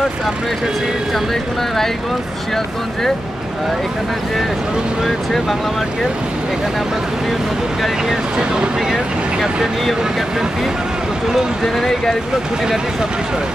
Viewers, আমরা এসেছি চান্দাইকোনা রায়গঞ্জ সিরাজগঞ্জে। এখানে যে শোরুম রয়েছে বাংলা মার্কের, এখানে আমরা দুটি নতুন গাড়ি নিয়ে এসেছি ডবল-ডিঙের ক্যাপ্টেন ই এবং ক্যাপ্টেন টি। তো চলুন জেনে নেই গাড়িগুলো খুঁটিনাটি সব বিষয়ে।